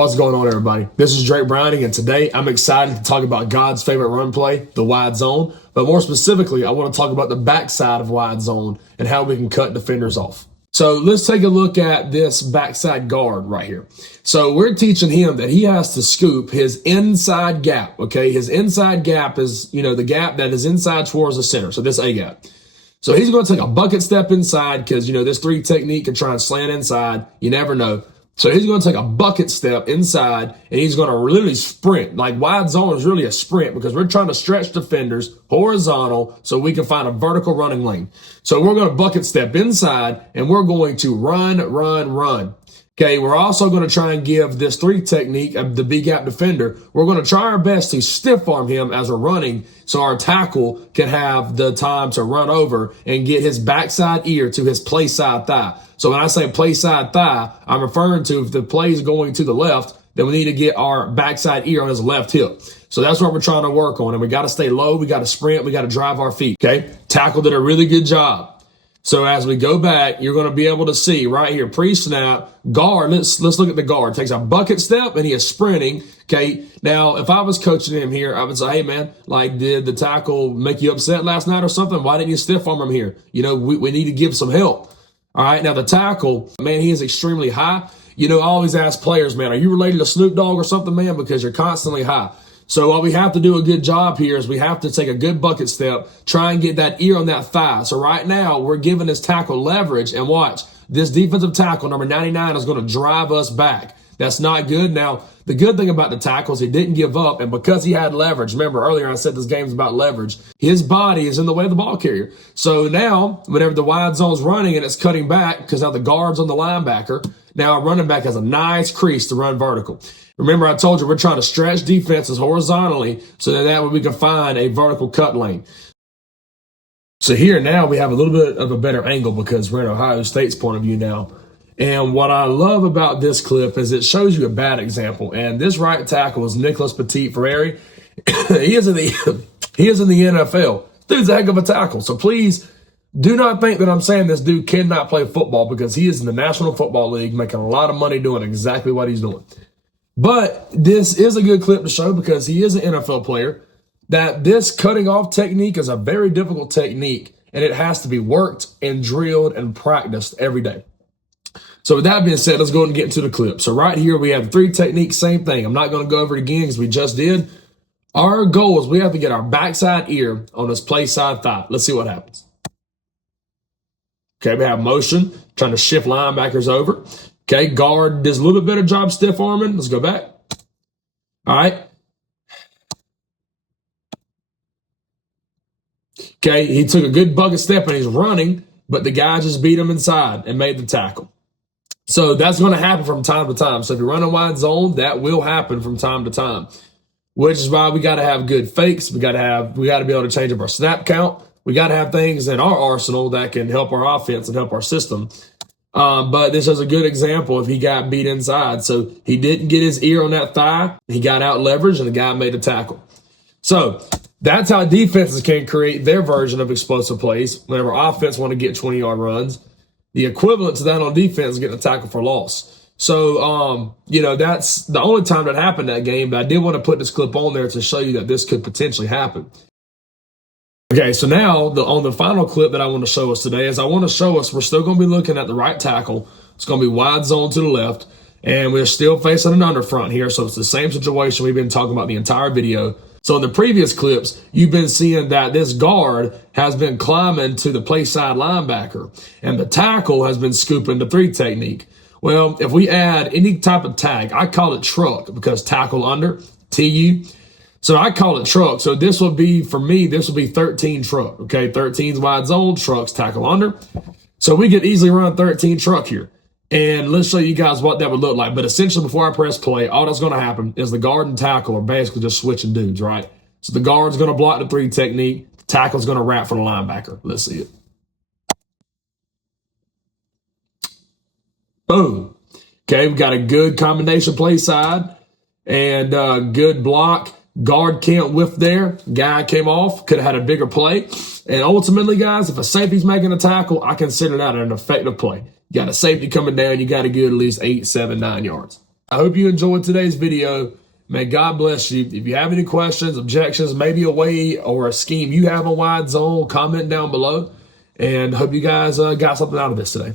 What's going on, everybody? This is Drake Browning, and today I'm excited to talk about God's favorite run play, the wide zone. But more specifically, I want to talk about the backside of wide zone and how we can cut defenders off. So let's take a look at this backside guard right here. So we're teaching him that he has to scoop his inside gap, okay? His inside gap is, the gap that is inside towards the center, so this A gap. So he's going to take a bucket step inside because, this 3 technique can try and slant inside. You never know. So he's going to take a bucket step inside, and he's going to literally sprint. Like wide zone is really a sprint because we're trying to stretch defenders horizontal so we can find a vertical running lane. So we're going to bucket step inside, and we're going to run. Okay, we're also going to try and give this 3 technique of the B-gap defender. We're going to try our best to stiff arm him as we're running so our tackle can have the time to run over and get his backside ear to his play side thigh. So when I say play side thigh, I'm referring to if the play is going to the left, then we need to get our backside ear on his left hip. So that's what we're trying to work on. And we got to stay low. We got to sprint. We got to drive our feet. Okay, tackle did a really good job. So as we go back, you're going to be able to see right here, pre-snap, guard. Let's look at the guard. Takes a bucket step and he is sprinting. Okay. Now, if I was coaching him here, I would say, hey man, did the tackle make you upset last night or something? Why didn't you stiff arm him here? We need to give some help. All right. Now the tackle, man, he is extremely high. I always ask players, man, are you related to Snoop Dogg or something, man? Because you're constantly high. So what we have to do a good job here is we have to take a good bucket step, try and get that ear on that thigh. So right now we're giving this tackle leverage, and watch, this defensive tackle, number 99, is going to drive us back. That's not good. Now, the good thing about the tackle is he didn't give up, and because he had leverage, remember earlier I said this game's about leverage, his body is in the way of the ball carrier. So now, whenever the wide zone's running and it's cutting back, because now the guard's on the linebacker, now our running back has a nice crease to run vertical. Remember, I told you we're trying to stretch defenses horizontally so that way we can find a vertical cut lane. So here now we have a little bit of a better angle because we're in Ohio State's point of view now. And what I love about this clip is it shows you a bad example. And this right tackle is Nicholas Petit-Frere. he is in the NFL. Dude's a heck of a tackle. So please do not think that I'm saying this dude cannot play football, because he is in the National Football League making a lot of money doing exactly what he's doing. But this is a good clip to show, because he is an NFL player, that this cutting off technique is a very difficult technique, and it has to be worked and drilled and practiced every day. So with that being said, let's go ahead and get into the clip. So right here we have 3 techniques, same thing. I'm not going to go over it again because we just did. Our goal is we have to get our backside ear on this play side thigh. Let's see what happens. Okay, we have motion, trying to shift linebackers over. Okay, guard does a little bit better job stiff arming. Let's go back. All right. Okay, he took a good bucket step and he's running, but the guy just beat him inside and made the tackle. So that's going to happen from time to time. So if you run a wide zone, that will happen from time to time, which is why we got to have good fakes. We got to be able to change up our snap count. We got to have things in our arsenal that can help our offense and help our system. But this is a good example if he got beat inside. So he didn't get his ear on that thigh. He got out leveraged and the guy made a tackle. So that's how defenses can create their version of explosive plays. Whenever offense want to get 20-yard runs, the equivalent to that on defense is getting a tackle for loss. So, that's the only time that happened that game. But I did want to put this clip on there to show you that this could potentially happen. Okay, so now on the final clip that I want to show us today is I want to show us we're still going to be looking at the right tackle. It's going to be wide zone to the left, and we're still facing an underfront here. So it's the same situation we've been talking about the entire video. So in the previous clips, you've been seeing that this guard has been climbing to the play side linebacker, and the tackle has been scooping the 3 technique. Well, if we add any type of tag, I call it truck because tackle under, TU. So I call it truck. So this will be, for me, this will be 13 truck. Okay, 13's wide zone, trucks tackle under. So we could easily run 13 truck here. And let's show you guys what that would look like. But essentially, before I press play, all that's going to happen is the guard and tackle are basically just switching dudes, right? So the guard's going to block the 3 technique. The tackle's going to wrap for the linebacker. Let's see it. Boom. Okay, we got a good combination play side and good block. Guard can't whiff there. Guy came off. Could have had a bigger play. And ultimately, guys, if a safety's making a tackle, I consider that an effective play. You got a safety coming down. You got to get at least 8, 7, 9 yards. I hope you enjoyed today's video. May God bless you. If you have any questions, objections, maybe a way or a scheme you have on wide zone, comment down below. And hope you guys got something out of this today.